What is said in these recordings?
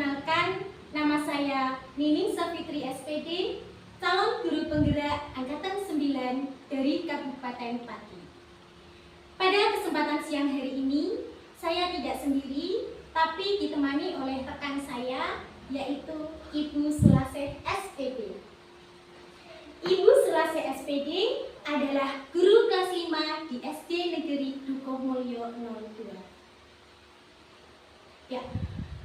Perkenalkan, nama saya Nining Safitri SPD, calon guru penggerak Angkatan 9 dari Kabupaten Pati. Pada kesempatan siang hari ini, saya tidak sendiri, tapi ditemani oleh rekan saya, yaitu Ibu Sulaseh SPD. Ibu Sulaseh SPD adalah guru kelas 5 di SD Negeri Dukuhmulyo 02. Ya,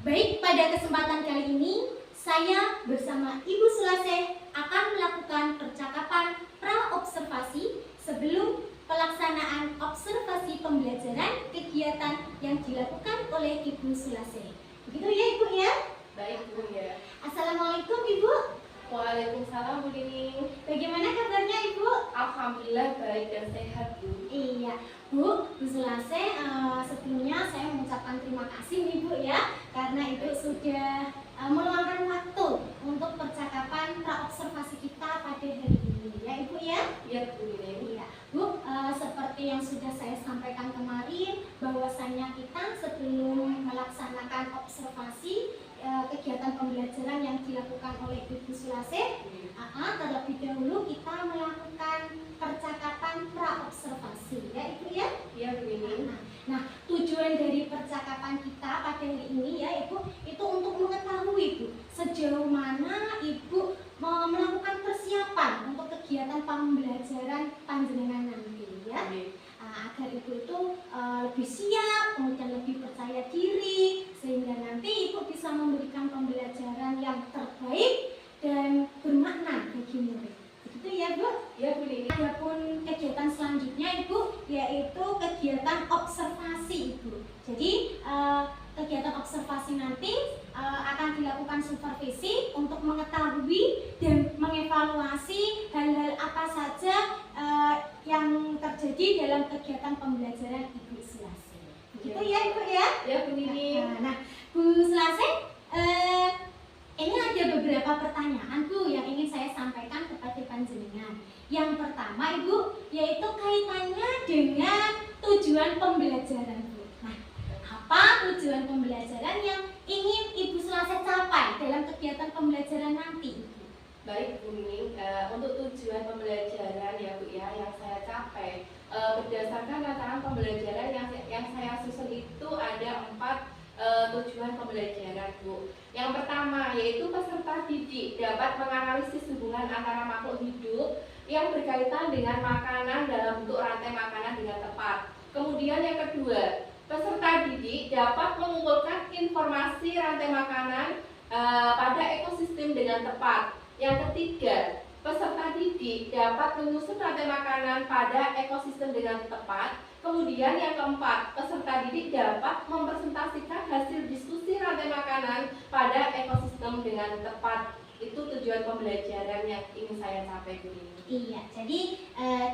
baik, pada kesempatan kali ini saya bersama Ibu Sulaseh akan melakukan percakapan pra-observasi sebelum pelaksanaan observasi pembelajaran kegiatan yang dilakukan oleh Ibu Sulaseh. Begitu ya Ibu ya? Baik Bu ya. Assalamualaikum Ibu. Waalaikumsalam Bu Nining. Bagaimana kabarnya Ibu? Alhamdulillah baik dan sehat Bu. Iya Bu Sulaseh, sebelumnya saya mengucapkan terima kasih nih Bu ya, karena itu sudah meluangkan waktu untuk percakapan pra-observasi kita pada hari ini ya Ibu ya. Iya Bu Nining. Iya Bu, seperti yang sudah saya sampaikan kemarin, bahwasanya kita sebelum melaksanakan observasi kegiatan pembelajaran yang dilakukan oleh Ibu Sulaseh, terlebih dahulu kita melakukan percakapan pra-observasi ya Ibu ya. Iya Bu Nining. Nah, tujuan dari percakapan kita pada hari ini ya Ibu, itu untuk mengetahui Bu, sejauh mana Ibu melakukan persiapan untuk kegiatan pembelajaran panjenengan nanti ya. Agar Ibu itu lebih siap, kemudian lebih percaya diri, sehingga nanti Ibu bisa memberikan pembelajaran yang terbaik dan bermakna bagi murid. Begitu ya Bu? Iya Bu Nining. Adapun kegiatan selanjutnya Ibu, yaitu kegiatan observasi Ibu. Jadi kegiatan observasi nanti akan dilakukan supervisi untuk mengetahui dan mengevaluasi hal-hal apa saja yang terjadi dalam kegiatan pembelajaran Ibu Sulaseh. Begitu ya Ibu ya? Iya Bu Nining. Nah, Bu Sulaseh, ini ada beberapa pertanyaan Bu yang ingin saya sampaikan kepada panjenengan. Yang pertama Ibu, yaitu kaitannya dengan tujuan pembelajaran Bu. Nah, apa tujuan pembelajaran yang ingin Ibu Sulaseh capai dalam kegiatan pembelajaran nanti Ibu? Baik Bu Nining, untuk tujuan pembelajaran ya Bu ya yang saya capai berdasarkan rancangan pembelajaran yang saya susun itu ada 4 tujuan pembelajaran Bu. Yang pertama yaitu peserta didik dapat menganalisis hubungan antara makhluk hidup yang berkaitan dengan makanan dalam bentuk rantai makanan dengan tepat. Kemudian yang kedua, peserta didik dapat mengumpulkan informasi rantai makanan pada ekosistem dengan tepat. Yang ketiga, peserta didik dapat menyusun rantai makanan pada ekosistem dengan tepat. Kemudian yang keempat, peserta didik dapat mempresentasikan hasil diskusi rantai makanan pada ekosistem dengan tepat. Itu tujuan pembelajaran yang ingin saya capai Bu Nining. Iya, jadi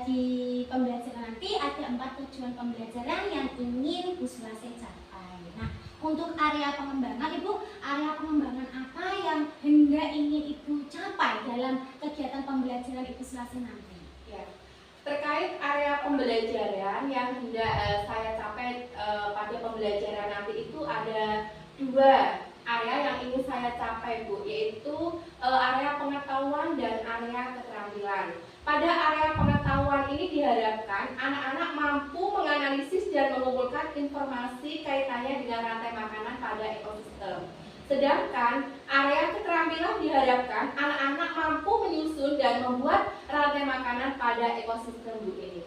di pembelajaran nanti ada 4 tujuan pembelajaran yang ingin Bu Sulaseh capai. Nah, untuk area pengembangan Ibu, area pengembangan apa yang hendak ingin Ibu capai dalam kegiatan pembelajaran Ibu Sulaseh nanti? Ya. Terkait area pembelajaran yang hendak saya capai pada pembelajaran nanti itu ada 2 area yang ingin saya capai Bu, yaitu area pengetahuan dan area keterampilan. Pada area pengetahuan ini diharapkan anak-anak mampu menganalisis dan mengumpulkan informasi kaitannya dengan rantai makanan pada ekosistem. Sedangkan area keterampilan diharapkan anak-anak mampu menyusun dan membuat rantai makanan pada ekosistem Bu ini.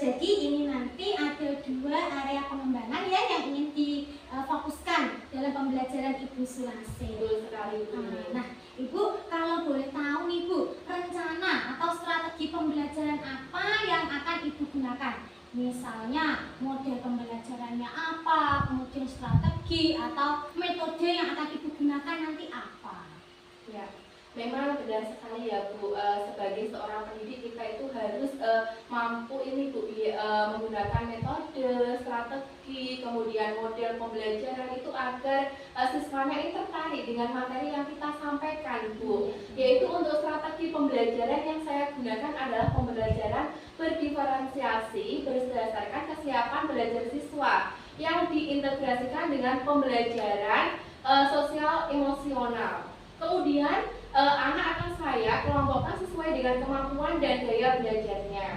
Jadi ini nanti ada 2 area pengembangan ya yang ingin difokuskan dalam pembelajaran Ibu Sulaseh. Betul sekali Bu. Nah, Ibu kalau boleh tahu nih Bu, rencana atau strategi pembelajaran apa yang akan Ibu gunakan? Misalnya model pembelajarannya apa, kemudian strategi atau metode yang akan Ibu gunakan nanti apa? Ya, memang benar sekali ya Bu. Sebagai seorang pendidik kita itu harus mampu ini Bu menggunakan metode, strategi, kemudian model pembelajaran itu agar siswanya ini tertarik dengan materi yang kita sampaikan Bu. Yaitu untuk strategi pembelajaran yang saya gunakan adalah pembelajaran berdiferensiasi berdasarkan kesiapan belajar siswa yang diintegrasikan dengan pembelajaran sosial emosional. Kemudian anak akan saya kelompokkan sesuai dengan kemampuan dan gaya belajarnya.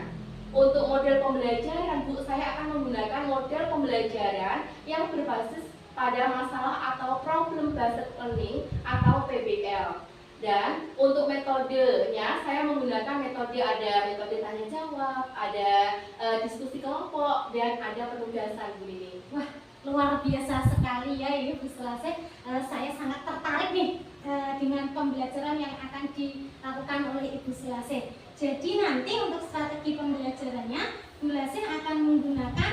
Untuk model pembelajaran, Bu, saya akan menggunakan model pembelajaran yang berbasis pada masalah atau problem based learning atau PBL. Dan untuk metodenya, saya menggunakan ada metode tanya jawab, ada diskusi kelompok, dan ada penugasan, Bu Nining. Wah, luar biasa sekali ya ini Bu Selase. Saya sangat tertarik nih dengan pembelajaran yang akan dilakukan oleh Ibu Selase. Jadi nanti untuk strategi pembelajarannya, Bu Selase akan menggunakan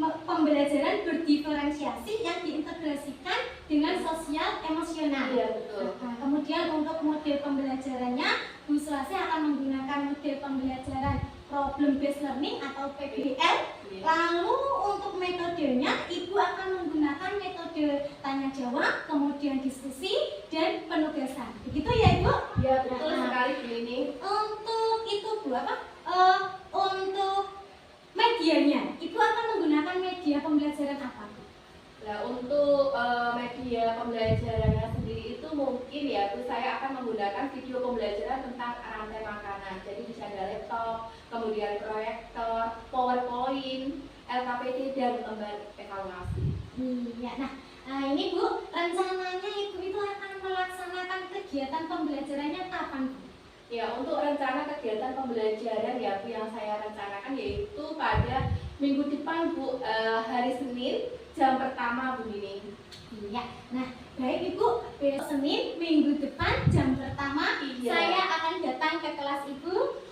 pembelajaran berdiferensiasi yang diintegrasikan dengan sosial emosional. Iya, betul. Nah, kemudian untuk model pembelajarannya, Bu Selase akan menggunakan model pembelajaran problem based learning atau PBL. Lalu untuk metodenya, Ibu akan menggunakan metode tanya jawab, kemudian diskusi dan penugasan. Begitu ya Ibu? Iya, betul sekali Bu Nining. Untuk itu Bu untuk medianya, Ibu akan menggunakan media pembelajaran apa? Nah, untuk media pembelajarannya sendiri itu mungkin ya, Bu, saya akan menggunakan video pembelajaran tentang rantai makanan. Jadi bisa ada laptop, kemudian proyektor, PowerPoint, LKPD, dan lembar evaluasi. Iya, nah ini Bu, rencananya Ibu itu akan melaksanakan kegiatan pembelajarannya kapan Bu? Ya, untuk rencana kegiatan pembelajaran ya Bu, yang saya rencanakan yaitu pada minggu depan Bu, hari Senin jam pertama Bu Nining. Iya, nah baik Ibu, besok Senin minggu depan jam pertama saya akan datang ke kelas Ibu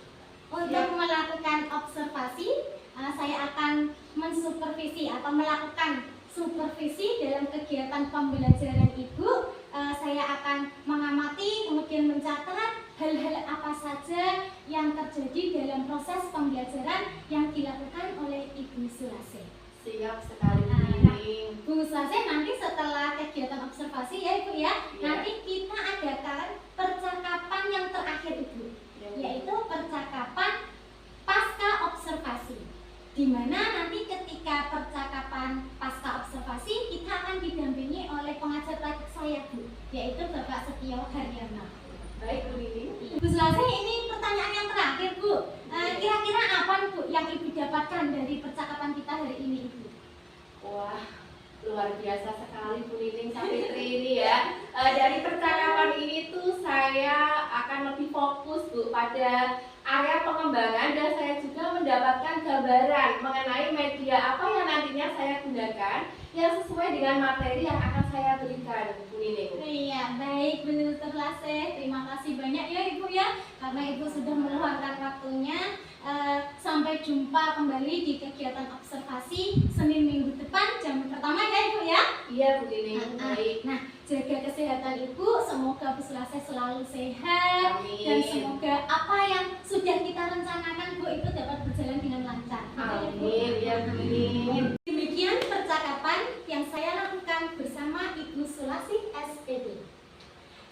untuk melakukan observasi. Saya akan mensupervisi atau melakukan supervisi dalam kegiatan pembelajaran Ibu. Saya akan mengamati, kemudian mencatat hal-hal apa saja yang terjadi dalam proses pembelajaran yang dilakukan oleh Ibu Selase. Siap sekali Bu Nining. Bu Selase, nanti setelah kegiatan observasi ya Ibu ya, nanti kita adakan percakapan yang terakhir Ibu, yaitu percakapan pasca observasi. Di mana nanti ketika percakapan pasca observasi kita akan didampingi oleh pengajar praktik saya Bu, yaitu Bapak Setio Haryono. Baik Bu Nining. Bu Selase, ini pertanyaan yang terakhir Bu. Kira-kira apa Bu yang Ibu dapatkan dari percakapan kita hari ini Ibu? Wah, luar biasa sekali Bu Nining Safitri ini ya. Dari percakapan ini tuh saya akan lebih fokus Bu pada area pengembangan, dan saya juga mendapatkan gambaran mengenai media apa yang nantinya saya gunakan yang sesuai dengan materi yang akan saya berikan Bu Nining. Iya, baik Bu Selase, terima kasih banyak ya Ibu ya, karena Ibu sudah meluangkan waktunya. Sampai jumpa kembali di kegiatan observasi Senin minggu depan jam pertama ya Ibu ya. Iya Bu Nining. Baik. Nah, jaga kesehatan Ibu, semoga Bu Selase selalu sehat. Amin. Dan semoga apa yang sudah kita rencanakan Bu itu dapat berjalan dengan lancar. Amin ya Bu Nining. Demikian percakapan yang saya lakukan bersama Ibu Sulasi SPD.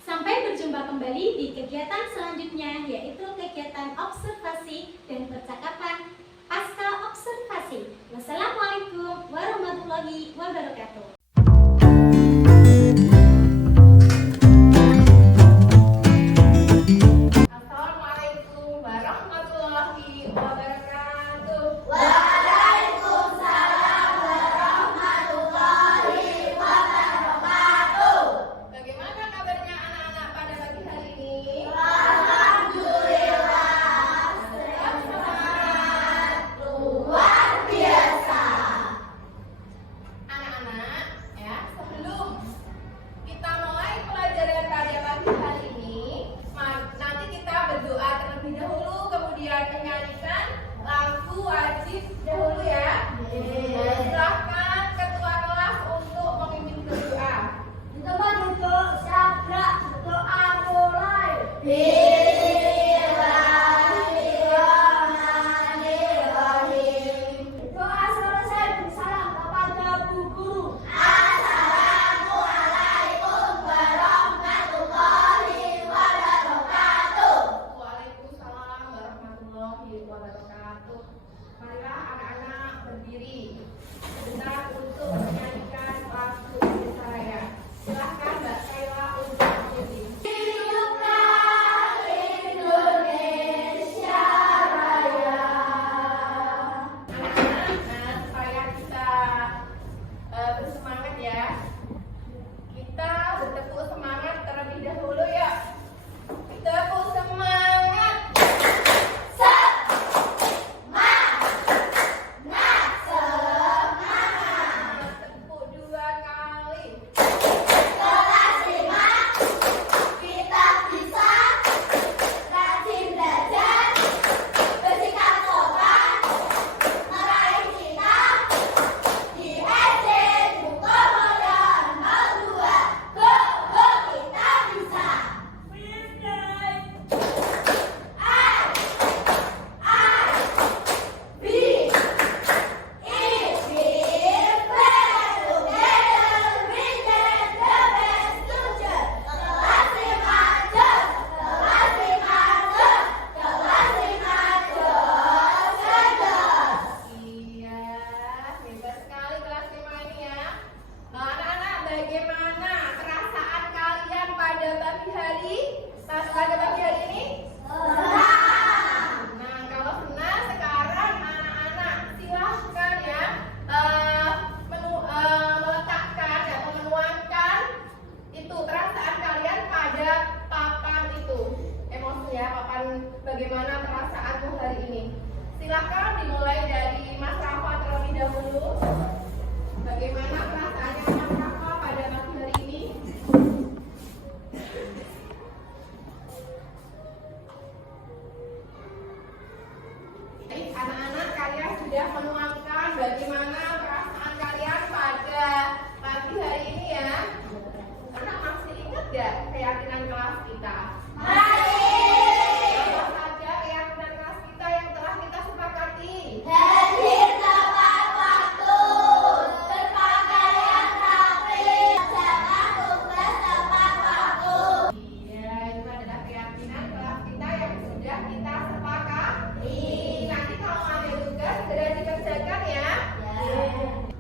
Sampai berjumpa kembali di kegiatan selanjutnya, yaitu kegiatan observasi dan percakapan pasca observasi. Wassalamualaikum warahmatullahi wabarakatuh. Assalamualaikum warahmatullahi wabarakatuh. Bagaimana kabarnya anak-anak pada pagi hari ini? Anak-anak, ya, sebelum kita mulai pelajaran pada pagi hari ini, nanti kita berdoa terlebih dahulu, kemudian menyanyikan lagu wajib dahulu ya. Silakan ketua kelas untuk memimpin berdoa. Tempat duduk, sabrak, doa mulai. Bismillahirrahmanirrahim. Doa selesai, bersalam kepada Bu Guru. Assalamualaikum warahmatullahi wabarakatuh. Waalaikumsalam warahmatullahi wabarakatuh. Marilah anak-anak berdiri sebentar untuk menyanyikan lagu Indonesia Raya. Silahkan Mbak Kayla Setelah pagi hari ini? Nah, kalau senang sekarang anak-anak silahkan ya meletakkan atau menuangkan itu perasaan kalian pada papan itu. Emosi ya, papan bagaimana perasaanmu hari ini. Silahkan dimulai dari Mas Rafa terlebih dahulu. Bagaimana perasaannya Mas Rafa pada pagi hari ini? Anak-anak, kalian sudah menuangkan bagaimana perasaan kalian pada pagi hari ini ya. Anak masih ingat gak keyakinan kelas kita? Apa saja keyakinan kelas kita yang telah kita sepakati? Hadir tepat waktu, berpakaian rapi, mengerjakan tugas tepat waktu. Iya, itu adalah keyakinan kelas kita yang sudah kita sepakati. Nanti kalau ada tugas segera dikerjakan ya.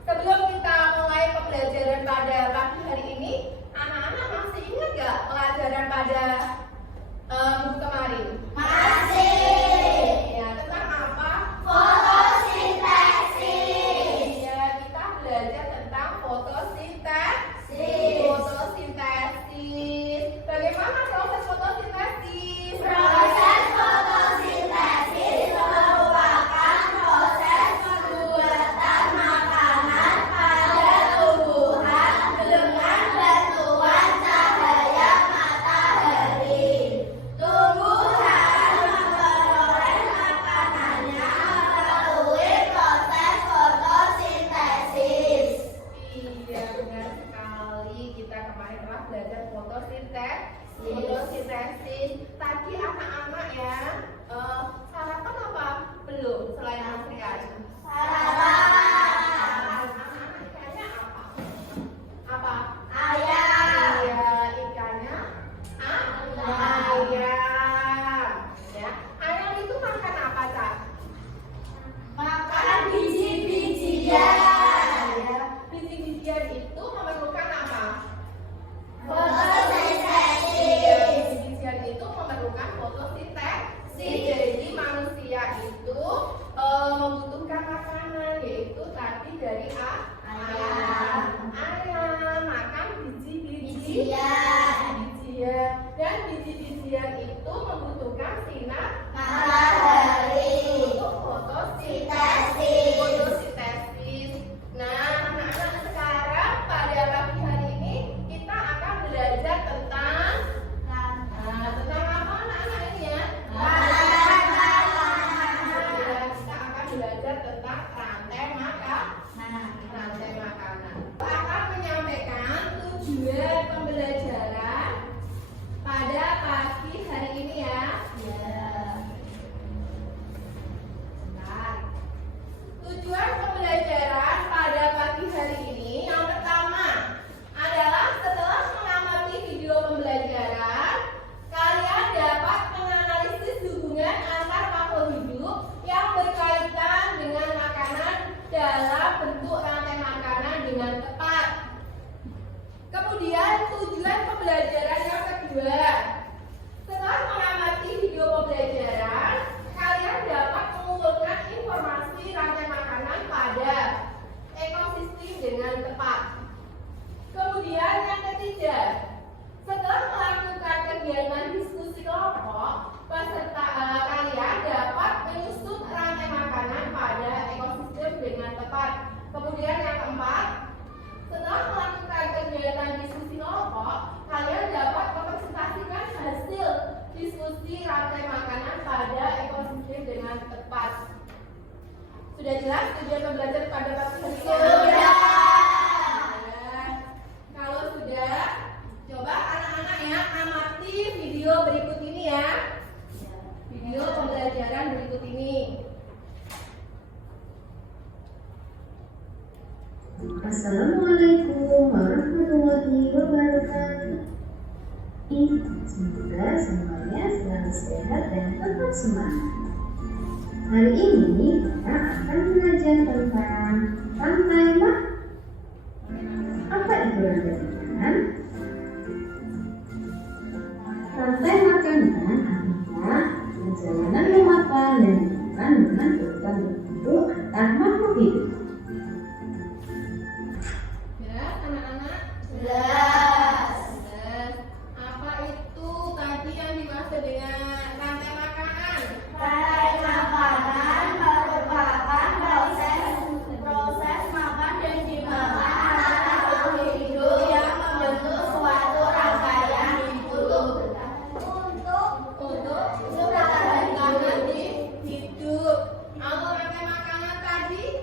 Sebelum kita mulai pembelajaran pada pagi hari ini, anak-anak masih ingat gak pelajaran pada minggu kemarin? Masih. Ya, tentang apa? Fotosintesis. Ya, kita belajar tentang Sis. fotosintesis. Bagaimana proses fotosintesis? Proses fotosintesis merupakan proses pembuatan makanan pada tumbuhan dengan bantuan cahaya matahari. Tumbuhan memperoleh makanannya melalui proses fotosintesis. Iya, benar sekali. Kita kemarin telah belajar fotosintesis. Tadi anak-anak ya sarapan apa? Belum, selain material. Sarapan. Anak-anak ikannya apa? Apa? Ayam. Iya, ikannya ayam. Ya, ayam itu makan apa, Cak? Makan biji-bijian. Ya, biji-bijian itu memerlukan apa? Fotosintesis. Biji-bijian itu memerlukan fotosintesis. Jadi manusia itu membutuhkan makanan, yaitu tadi dari ayam. Ayam makan Bijian. bijian, dan biji-bijian itu membutuhkan sinar Matahari. untuk fotosintesis. Fotosintesis. Nah, anak-anak, sekarang pada pagi hari ini kita akan belajar tentang tentang apa anak-anak ini ya? Ya, kita akan belajar tentang rantai makanan. Akan menyampaikan tujuan pembelajaran pada pagi hari ini ya. Bentar. Tujuan pembelajaran pada pagi hari ini yang pertama adalah setelah mengamati video pembelajaran, kalian dapat menganalisis hubungan antar makhluk hidup yang berkaitan dengan makanan dalam bentuk rantai makanan dengan tepat. Kemudian tujuan pembelajaran yang kedua, setelah mengamati video pembelajaran, kalian dapat mengumpulkan informasi rantai makanan pada ekosistem dengan tepat. Kemudian yang ketiga, setelah melakukan kegiatan diskusi kelompok, kalian dapat menyusun rantai makanan pada ekosistem dengan tepat. Kemudian yang keempat, setelah melakukan kegiatan diskusi kelompok, kalian dapat mempresentasikan hasil diskusi rantai makanan pada ekosistem dengan tepat. Sudah jelas tujuan pembelajaran pada pagi hari ini? Sudah. Kalau sudah, coba anak-anak ya amati video berikut ini ya. Video pembelajaran berikut ini. Assalamualaikum warahmatullahi wabarakatuh. Semoga semuanya selalu sehat dan tetap semangat. Hari ini kita akan belajar tentang rantai makanan. Apa itu rantai makanan? Rantai makanan adalah perjalanan memakan dan makan dengan urutan tertentu antar makhluk hidup. Ya, anak-anak. Jelas. Apa itu tadi yang dimaksud dengan rantai makanan? Rantai makanan merupakan proses makan dan dimakan antara makhluk hidup yang membentuk suatu rangkaian untuk Untuk bertahan di hidup. Kalau rantai makanan tadi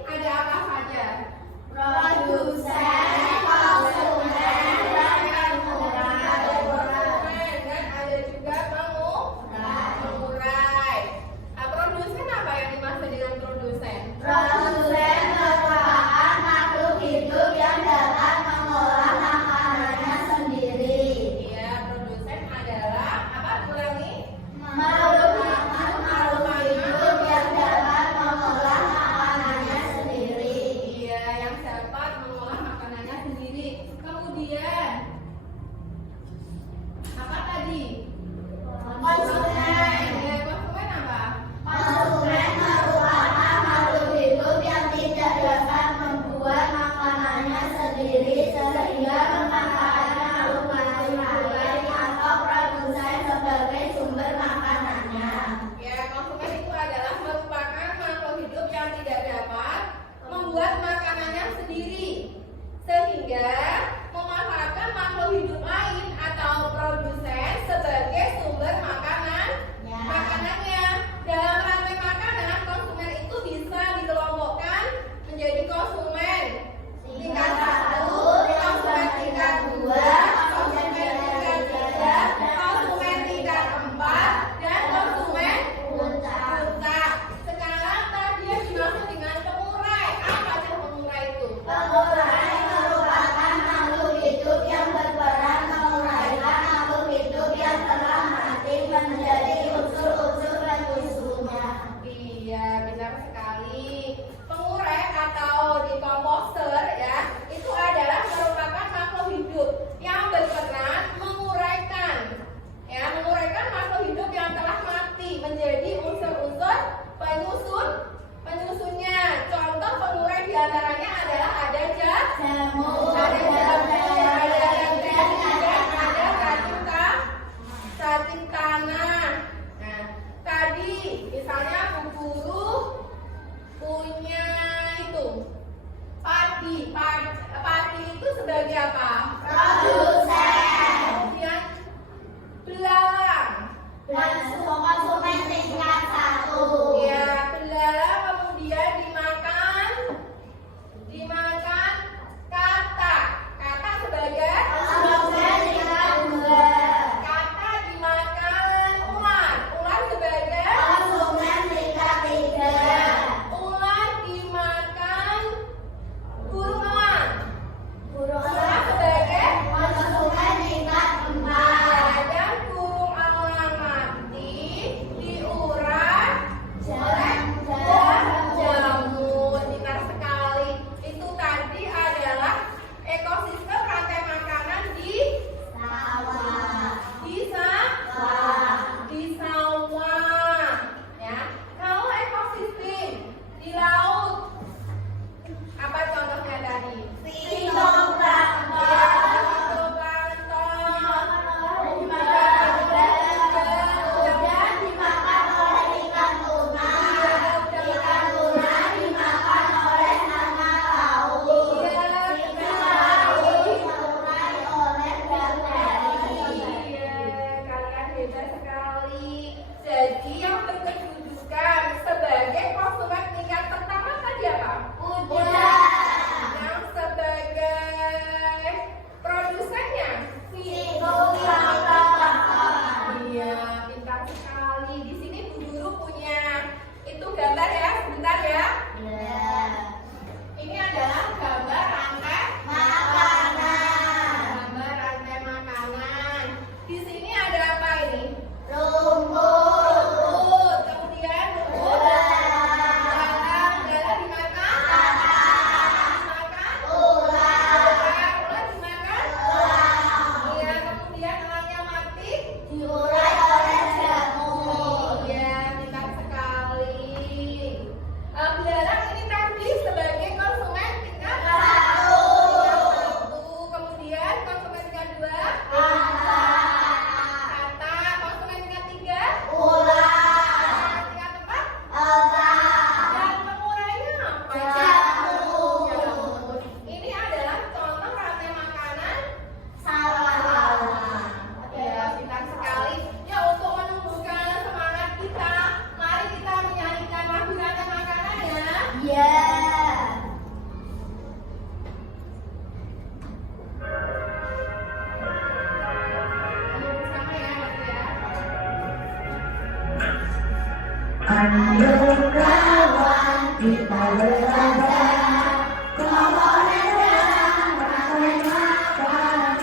Ayo kawan, kita belajar kelompok renang, rasain makanan.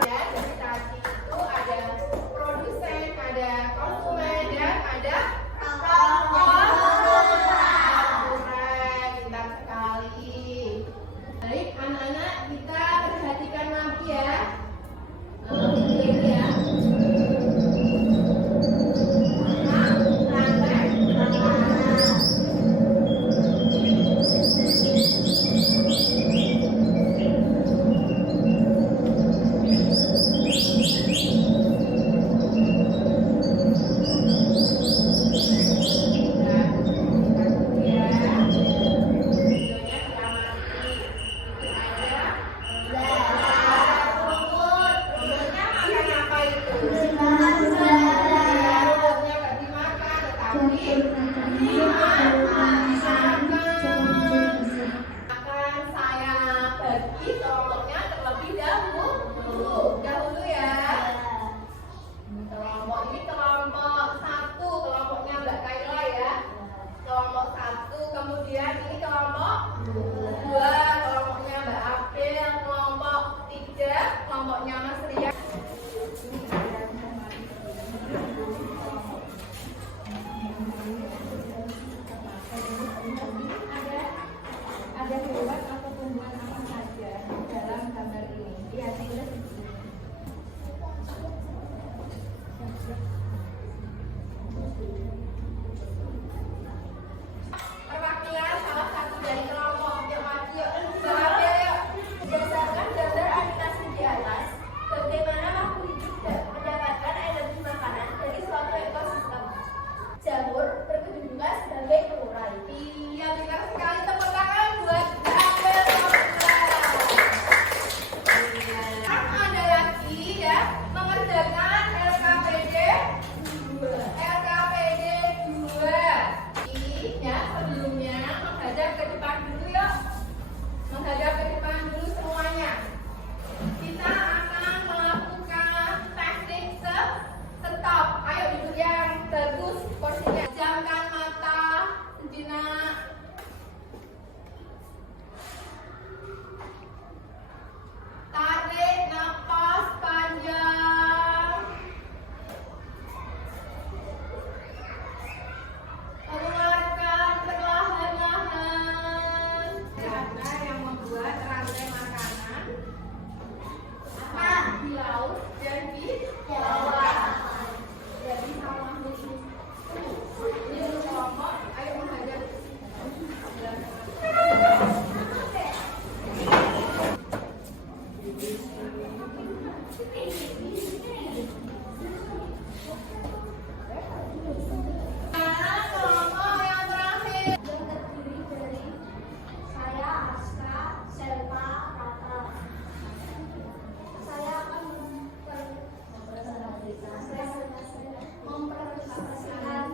Ya, dari tadi itu ada produsen, ada konsumen, dan ada konsumen. Pintar sekali. Baik, anak-anak kita perhatikan lagi ya. Ini ya. Kemudian ini kelompok 2, kelompoknya Mbak April, kelompok 3, kelompoknya Mas Ria. Ada hewan atau tumbuhan apa saja dalam gambar ini? Lihat di sini. Perwakilan salah satu dari kelompok yang maju berdasarkan gambar animasi di atas, bagaimana makhluk hidup mendapatkan energi makanan dari suatu ekosistem. Jamur berkedudukan sebagai pelurai. Iya, benar sekali. Tepuk tangan buat April. Ada lagi ya, mengerjakan LKPD 2. Ya, sebelumnya menghadap ke depan dulu yuk. Menghadap ke depan dulu semuanya. Kita akan melakukan teknik stop. Ayo duduk yang bagus porsinya. Pejamkan mata sejenak. Tarik nafas panjang. Keluarkan perlahan-lahan. Karena yang membuat rantai makanan di laut dan di bawah. Jadi sama khusus. Ini untuk kelompok. Ayo menghadap. Kelompok yang terakhir. Terdiri dari saya, Aska, Selma, Rata. Saya akan mempresentasikan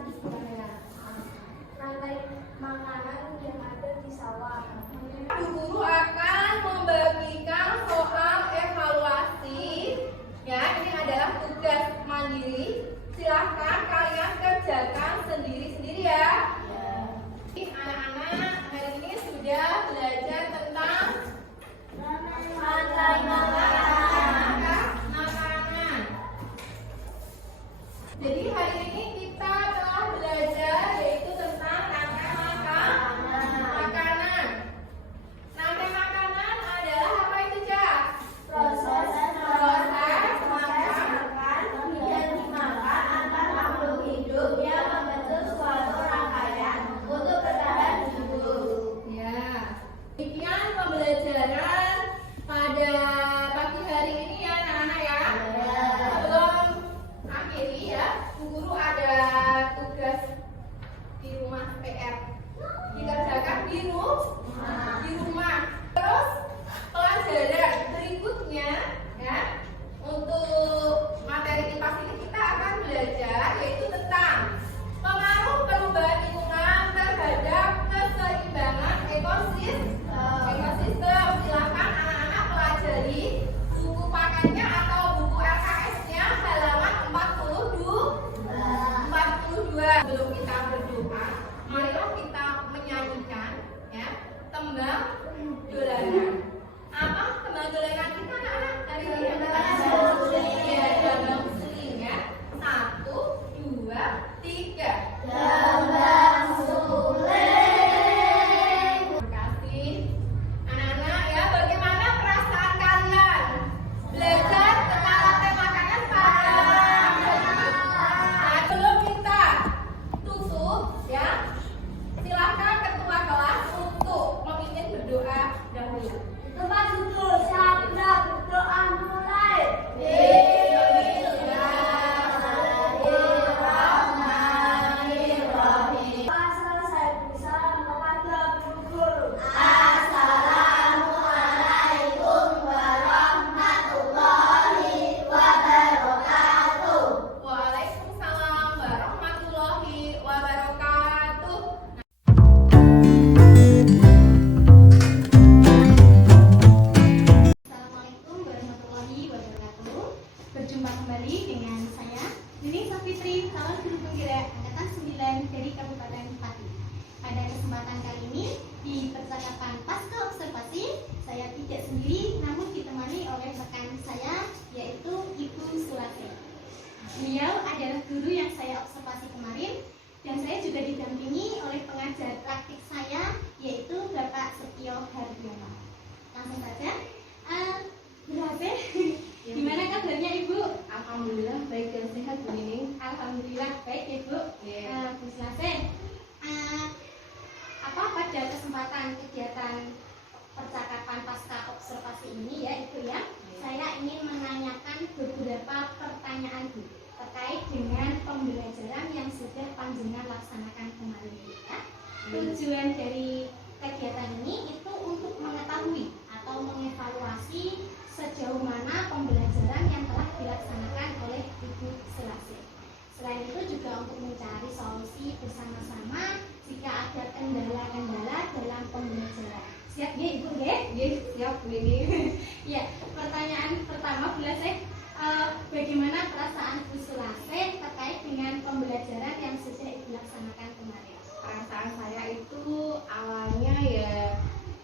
rantai makanan yang ada di sawah. Guru akan membagikan soal evaluasi. Ya, ini adalah tugas mandiri. Silahkan kalian kerjakan sendiri-sendiri ya. Anak-anak hari ini sudah belajar tentang Rantai makanan. makanan. Jadi hari ini kita telah belajar yaitu tentang rantai makanan. Rantai makanan adalah apa itu, Cak? Proses Proses makan, kemudian dimakan antar Berjumpa kembali dengan saya, Nining Safitri, calon guru penggerak angkatan 9 dari Kabupaten Pati. Pada kesempatan kali ini, di percakapan pasca observasi, saya tidak sendiri, namun ditemani oleh rekan saya, yaitu Ibu Sulase. Beliau adalah guru yang saya observasi kemarin, dan saya juga didampingi oleh pengajar praktik saya, yaitu Bapak Setio Hardiono. Langsung saja, berhasil. Gimana kabarnya Ibu? Alhamdulillah baik dan sehat Bu Nining. Alhamdulillah baik Ibu. Bu Sulase, pada kesempatan kegiatan percakapan pasca observasi ini ya Ibu ya, saya ingin menanyakan beberapa pertanyaan Bu terkait dengan pembelajaran yang sudah panjenengan laksanakan kemarin ya. Tujuan dari kegiatan ini itu untuk mengetahui atau mengevaluasi sejauh mana pembelajaran yang telah dilaksanakan oleh Ibu Sulase. Selain itu juga untuk mencari solusi bersama-sama jika ada kendala-kendala dalam pembelajaran. Siap ya Ibu ya? Siap Bu Nining. Ya, pertanyaan pertama Bu Sulase, bagaimana perasaan Bu Sulase terkait dengan pembelajaran yang sudah dilaksanakan kemarin? Perasaan saya itu awalnya ya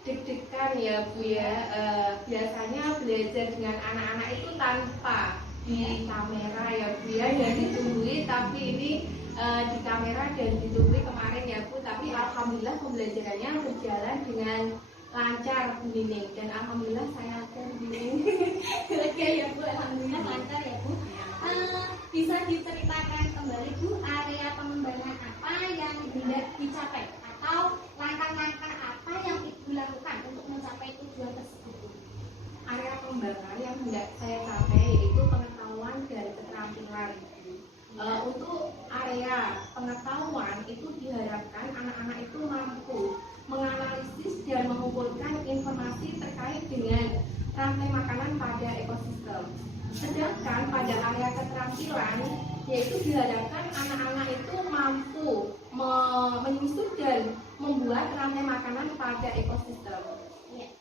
deg-degan ya Bu ya. Biasanya belajar dengan anak-anak itu tanpa di kamera ya Bu ya, ditungguin, tapi ini di kamera dan ditungguin kemarin ya Bu. Tapi alhamdulillah pembelajarannya berjalan dengan lancar Bu Nining, dan alhamdulillah saya lega Bu Nining. Lega ya Bu, alhamdulillah lancar ya Bu. Bisa diceritakan kembali Bu, area pengembangan apa yang hendak dicapai atau langkah-langkah apa yang Ibu lakukan untuk mencapai tujuan tersebut? Area pengembangan yang hendak saya capai yaitu pengetahuan dan keterampilan. Untuk area pengetahuan itu diharapkan anak-anak itu mampu menganalisis dan mengumpulkan informasi terkait dengan rantai makanan pada ekosistem. Sedangkan pada area keterampilan yaitu diharapkan anak-anak itu mampu menyusun dan membuat rantai makanan pada ekosistem.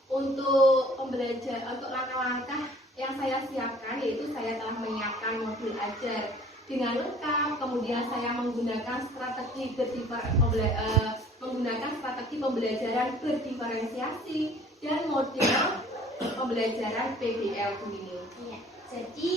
Untuk langkah-langkah yang saya siapkan yaitu saya telah menyiapkan modul ajar dengan lengkap, kemudian saya menggunakan strategi pembelajaran berdiferensiasi dan model pembelajaran PBL ini. Ya, jadi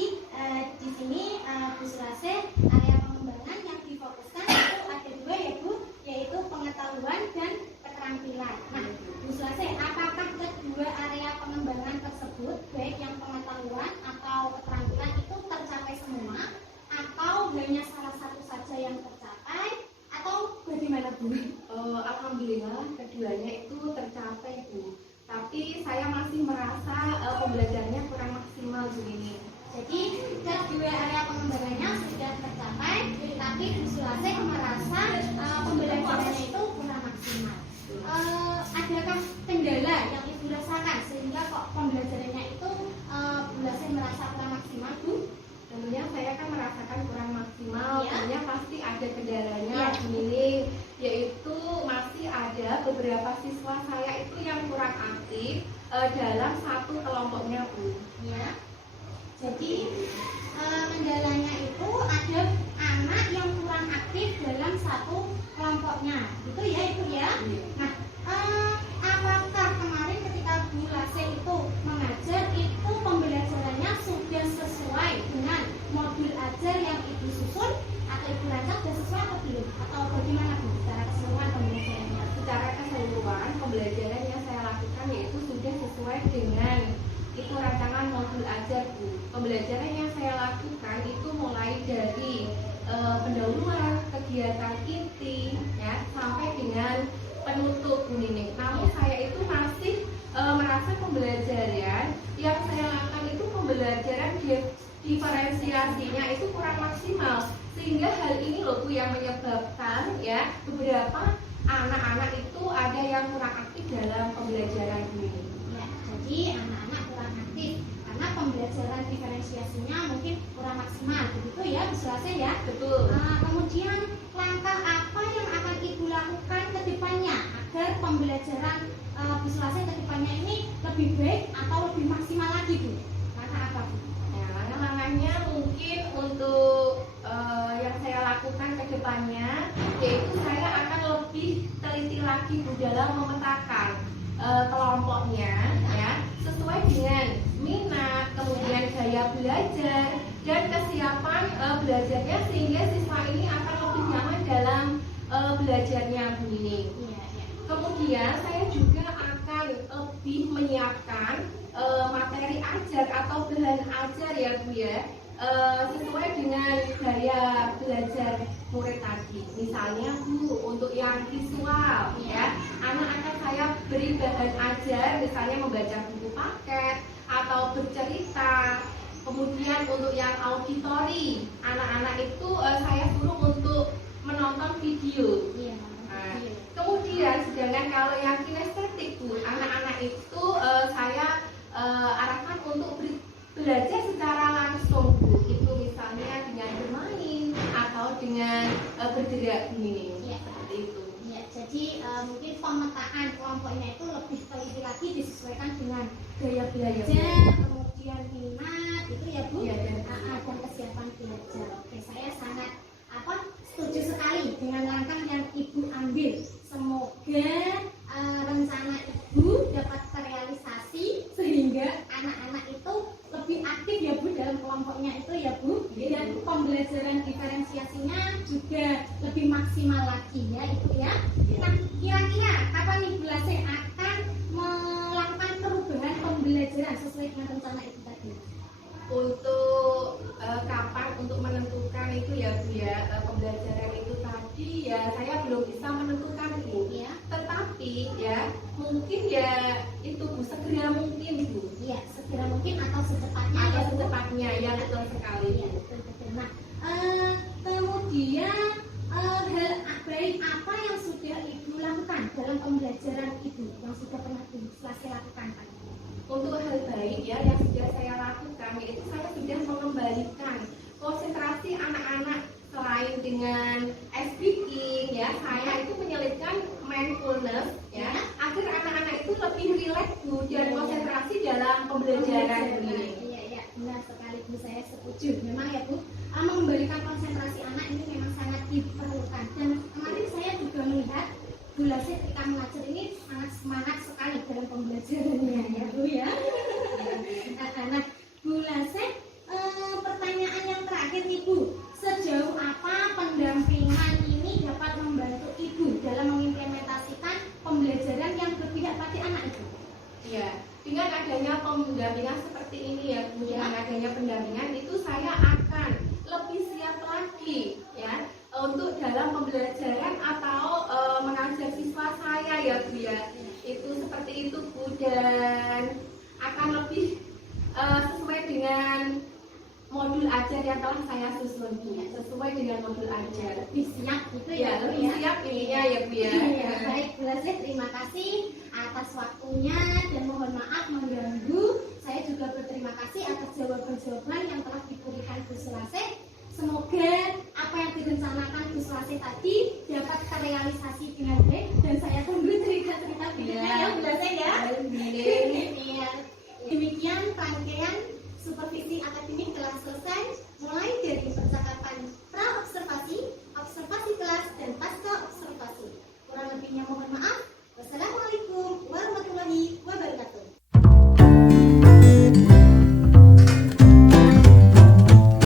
di sini Bu Sulase, area pengembangan yang difokuskan itu ada dua ya Bu, yaitu pengetahuan dan keterampilan. Nah, Bu Sulase, apakah kedua area pengembangan tersebut, baik yang pengetahuan atau keterampilan itu tercapai semua, atau hanya salah satu saja yang tercapai, atau bagaimana Bu? Alhamdulillah keduanya itu tercapai Bu. Tapi saya masih merasa pembelajarannya kurang maksimal Bu ini. Jadi kedua area pengembangannya sudah tercapai, tapi Bu Sulase merasa pembelajarannya itu kurang maksimal. Adakah kendala yang Ibu rasakan sehingga kok pembelajarannya itu Bu Sulase merasa kurang maksimal Bu? Tentunya saya kan merasakan kurang maksimal, tentunya pasti ada kendalanya Ya. ini, yaitu masih ada beberapa siswa saya itu yang kurang aktif dalam satu kelompoknya Bu. Ya. Jadi kendalanya itu ada anak yang kurang aktif dalam satu kelompoknya, gitu ya Ibu ya. Nah, apakah kemarin ketika Bu Sulase itu mengajar itu pembelajarannya sudah sesuai dengan modul ajar yang Ibu susun atau Ibu rancang sudah sesuai atau belum? Atau bagaimana Bu secara keseluruhan pembelajarannya? Secara keseluruhan pembelajaran yang saya lakukan yaitu sudah sesuai dengan itu rancangan modul ajar Bu. Pembelajaran yang saya lakukan itu mulai dari pendahuluan, kegiatan inti ya, sampai dengan penutup Bu Nining. Namun saya itu masih merasa pembelajaran yang saya lakukan itu pembelajaran diferensiasinya itu kurang maksimal, sehingga hal ini loh Bu yang menyebabkan ya beberapa anak-anak itu ada yang kurang aktif dalam pembelajaran ini. Ya, jadi anak-anak kurang aktif karena pembelajaran diferensiasinya mungkin kurang maksimal, begitu ya Bu Sulase ya. Betul. Kemudian langkah apa yang akan Ibu lakukan ke depannya agar pembelajaran Bu Sulase ke depannya ini lebih baik atau lebih maksimal lagi Bu? Langkah apa Bu? Langkah-langkah kedepannya mungkin untuk yang saya lakukan ke depannya, yaitu saya akan lebih teliti lagi Bu dalam memetakan kelompoknya ya, sesuai dengan minat, kemudian gaya belajar dan kesiapan belajarnya, sehingga siswa ini akan lebih nyaman dalam belajarnya Bu Nining. Kemudian saya juga akan lebih menyiapkan materi ajar atau bahan ajar ya Bu ya, sesuai dengan gaya belajar murid tadi. Misalnya Bu, untuk yang visual ya, anak-anak saya beri bahan ajar, misalnya membaca buku paket atau bercerita. Kemudian untuk yang auditori, anak-anak itu saya suruh untuk menonton video. Nah, kemudian sedangkan kalau yang kinestetik Bu, anak-anak itu saya arahkan untuk belajar secara langsung Bu. Itu misalnya dengan bermain atau dengan bergerak ini. Seperti itu. Ya, jadi mungkin pemetaan kelompoknya itu lebih teliti lagi, disesuaikan dengan gaya belajar, kemudian minat itu ya Bu, dan kesiapan belajar. Oke, saya sangat setuju sekali dengan langkah yang Ibu ambil. Semoga rencana Ibu dapat terrealisasi sehingga anak-anak itu lebih aktif ya Bu dalam kelompoknya itu ya Bu, dan pembelajaran diferensiasinya juga lebih maksimal lagi ya Ibu ya. Nah, kira-kira kapan Ibu Lasih akan melakukan perubahan pembelajaran sesuai dengan rencana Ibu tadi? Untuk kapan untuk menentukan itu ya Bu ya, pembelajaran itu tadi ya saya belum bisa menentukan Bu ya. Tetapi ya mungkin ya itu Bu, segera mungkin Bu. Iya, segera mungkin atau secepatnya. Atau secepatnya ya, betul sekali. Iya, betul. Nah, kemudian hal baik apa yang sudah Ibu lakukan dalam pembelajaran Ibu yang sudah pernah Ibu Lasih lakukan Pak? Untuk hal baik ya yang sudah saya lakukan, yaitu saya sudah mengembalikan konsentrasi anak-anak. Selain dengan speaking ya, saya itu menyelipkan mindfulness ya, agar anak-anak itu lebih rileks Bu dan konsentrasi dalam pembelajaran ini. Iya, benar sekali Bu, saya setuju. Memang ya Bu, mengembalikan konsentrasi anak ini memang sangat diperlukan. Dan kemarin saya juga melihat Bu Lasih ketika mengajar ini sangat semangat sekali dalam pembelajarannya ya Bu ya. Nah, Bu Lasih, pertanyaan yang terakhir Ibu, sejauh apa pendampingan ini dapat membantu Ibu dalam mengimplementasikan pembelajaran yang berpihak pada anak Ibu? Ya, dengan adanya pendampingan seperti ini ya Bu, dengan adanya pendampingan itu saya akan lebih siap lagi ya untuk dalam pembelajaran atau mengajar siswa saya ya Bu ya. Itu seperti itu Bu, dan akan lebih sesuai dengan modul ajar yang telah saya susun Bu, sesuai dengan modul ajar. Lebih siap gitu Ya, ya Bu lebih ya. siap ininya ya Bu ya. Iya, baik Bu Lasih, terima kasih atas waktunya dan mohon maaf mengganggu. Saya juga berterima kasih atas jawaban-jawaban yang telah diberikan Bu Lasih. Semoga apa yang direncanakan Bu Lasih tadi dapat terrealisasi dengan baik, dan saya pun